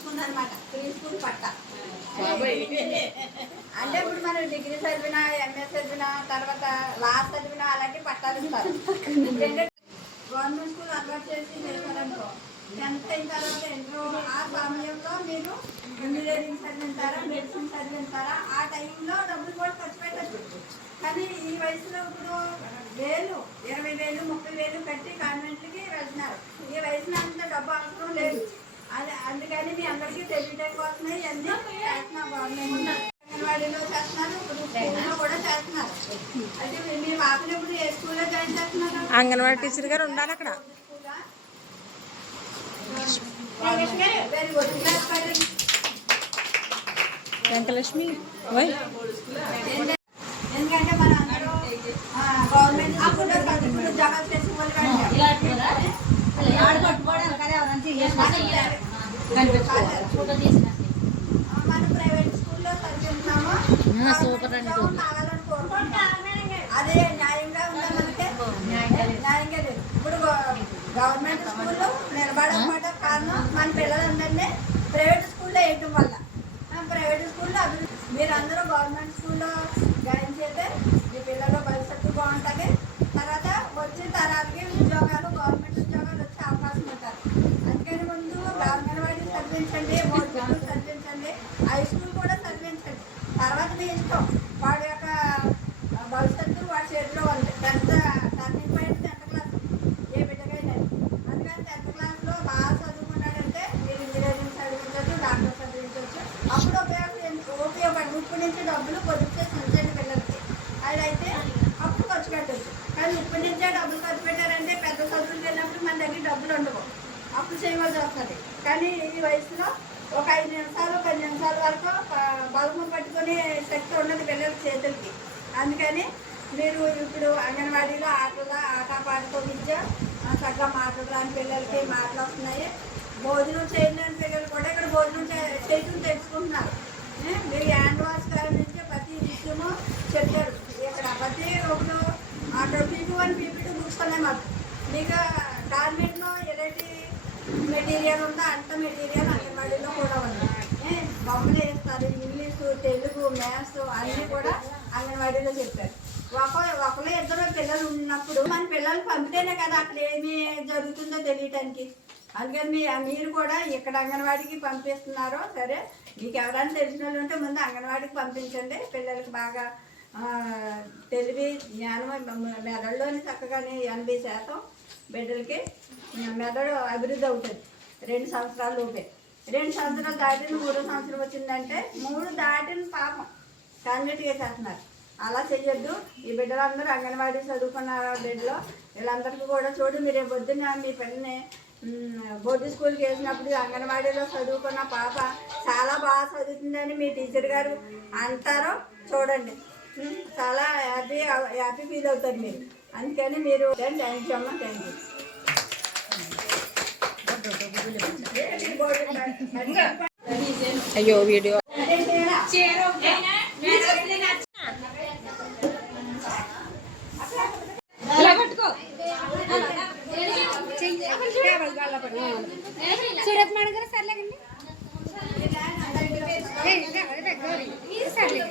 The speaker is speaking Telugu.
తెచ్చుకున్నారనమాట ప్రీ స్కూల్ పట్ట. అంటే ఇప్పుడు మనం డిగ్రీ చదివినా ఎంఏ చదివినా తర్వాత లాస్ట్ చదివినా అలాంటి పట్టాలు ఇస్తారు. ఎందుకంటే గవర్నమెంట్ స్కూల్ అలవాటు చేసి చేశారనుకో 10th అయిన తర్వాత ఇంటర్ ఆ సమయంలో మీరు ఇంజనీరింగ్ చదివింటారా మెడిసిన్ చదివింటారా ఆ టైంలో డబ్బులు కూడా ఖర్చు పెట్టచ్చు. కానీ ఈ వయసులో ఇప్పుడు 1000 20,000 30,000 కట్టి కాన్వెంట్లకి వెళ్తున్నారు. ఈ వయసులో అంత డబ్బు అవసరం లేదు. అందుకని మీ అందరికీ తెలియకపోతున్నాయి అన్నీ చేస్తున్నాం. గవర్నమెంట్ అంగన్వాడీలో చేస్తున్నారు, ఇప్పుడు స్కూల్లో కూడా చేస్తున్నారు. అయితే మీ పాపలు ఇప్పుడు ఏ స్కూల్లో జాయిన్ చేస్తున్నారు? అంగన్వాడీ టీచర్ గారు ఉండాలి అక్కడ. Very good. వెంకలక్ష్మి ఎందుకంటే మన అందరూ గవర్నమెంట్ స్కూల్లో చదువుకున్న జాబ్ చేసే వాళ్ళు మన ప్రైవేట్ స్కూల్లో చదువుతున్నాము కావాలని కోరుకుంటున్నాం. అదే న్యాయంగా ఉందా? మనకి న్యాయంగా లేదు. ఇప్పుడు గవర్నమెంట్ స్కూల్లో నిలబడమాట కారణం మన పిల్లలందరినీ ప్రైవేట్ స్కూల్లో వేయటం వల్ల. ప్రైవేట్ స్కూల్లో మీరందరూ గవర్నమెంట్ స్కూల్లో జాయిన్ చేస్తే మీ పిల్లల భవిష్యత్తు బాగుంటుంది. తర్వాత వచ్చిన తరాలకి ఉద్యోగాలు గవర్నమెంట్ ఉద్యోగాలు వచ్చే అవకాశం ఉంటుంది. అందుకని ముందు అంగన్వాడీ చదివించండి, బోర్డు స్కూల్ చదివించండి, హై స్కూల్ కూడా చదివించండి. తర్వాత మీ ఇష్టం. వాడి యొక్క భవిష్యత్తు వాడి చేతిలో ఉంది. టర్నింగ్ పాయింట్ 10th క్లాస్ ఏ బిడ్డకైనా. అందుకని 10th క్లాస్లో బాగా చదువుకున్నాడంటే మీరు ఇంజనీరింగ్ చదివించవచ్చు, డాక్టర్ చదివించవచ్చు. అప్పుడు ఉపయోగపడి ఇప్పటి నుంచి డబ్బులు పొదుపు చేసి ఉంచండి పిల్లలకి. అదైతే అప్పుడు ఖర్చు పెట్టచ్చు. కానీ ఇప్పటి నుంచే డబ్బులు ఖర్చు పెట్టారంటే పెద్ద చదువులు వెళ్ళినప్పుడు మన దగ్గర డబ్బులు ఉండవు, అప్పుడు చేయవలసి వస్తుంది. కానీ ఈ వయసులో ఒక 5 నిమిషాలు 10 నిమిషాల వరకు బలము పట్టుకునే శక్తి ఉన్నది పిల్లల చేతులకి. అందుకని మీరు ఇప్పుడు అంగన్వాడీలో ఆటపాటతో విద్య చక్కగా మాటలు రాని పిల్లలకి మాటలు వస్తున్నాయి. భోజనం చేయలేని పిల్లలు కూడా ఇక్కడ భోజనం చేయటం తెలుసుకుంటున్నారు. మీరు హ్యాండ్ వాష్ గారి నుంచి ప్రతి విషయము చెప్పారు. ఇక్కడ ప్రతి ఒకరు PP1 PP2 బుక్స్ ఉన్నాయి మాకు. మీకు గవర్నమెంట్లో ఎలాంటి మెటీరియల్ ఉందో అంత మెటీరియల్ అంగన్వాడీలో కూడా ఉంది. బొమ్మలు వేస్తారు, ఇంగ్లీషు తెలుగు మ్యాథ్స్ అన్నీ కూడా అంగన్వాడీలో చెప్పారు. ఒకరు ఇద్దరు పిల్లలు ఉన్నప్పుడు మన పిల్లలు పంపితేనే కదా అక్కడ ఏమి జరుగుతుందో తెలియటానికి. అందుకని మీరు కూడా ఇక్కడ అంగన్వాడీకి పంపిస్తున్నారో సరే, మీకు ఎవరైనా తెలిసిన వాళ్ళు ఉంటే ముందు అంగన్వాడీకి పంపించండి. పిల్లలకి బాగా తెలివి జ్ఞానం మెదడులోని చక్కగానే 80% బిడ్డలకి మెదడు అభివృద్ధి అవుతుంది 2 సంవత్సరాల లోపే. 2 సంవత్సరాలు దాటిన 3వ సంవత్సరం వచ్చిందంటే 3 దాటిన పాపం కాన్వెంట్గా చేస్తున్నారు. అలా చెయ్యొద్దు. ఈ బిడ్డలందరూ అంగన్వాడీ చదువుకున్న బిడ్డలు వీళ్ళందరికీ కూడా చూడు, మీరు పొద్దున్న మీ పిల్లని బోర్డు స్కూల్కి వేసినప్పుడు అంగన్వాడీలో చదువుకున్న పాప చాలా బాగా చదువుతుందని మీ టీచర్ గారు అంటారో చూడండి. చాలా హ్యాపీ ఫీల్ అవుతారు మీరు. అందుకని మీరు థ్యాంక్ యూ అమ్మా, థ్యాంక్ యూ. అయ్యో వీడియో सूरत माडगर सरलेगंడి सरले